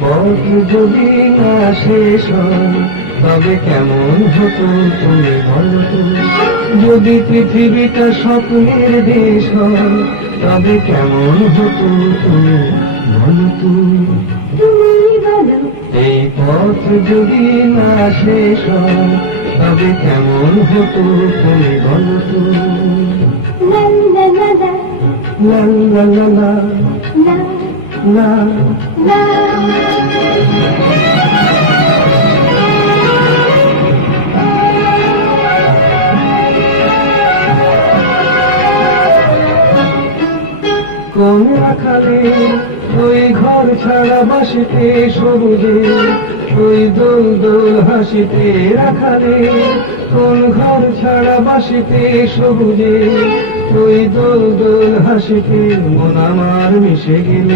পথ যদি না শেষ হয় তবে কেমন হতো তুমি বলো তো? যদি পৃথিবীটা স্বপ্নের দেশ হয় তবে কেমন হতো তুমি বলো তো? এই পথ যদি না শেষ হয় তবে কেমন হতো তুমি বলো তো? লা লা লা লা লা লা। কোন রাখালে ওই ঘর ছাড়া বাসিতে সবুজে, ওই দোল দোল হাসিতে রাখালে কোন ঘর ছাড়া বাসিতে সবুজে, ওই দোল দোল হাসিতে মন আমার মিশে গেলে।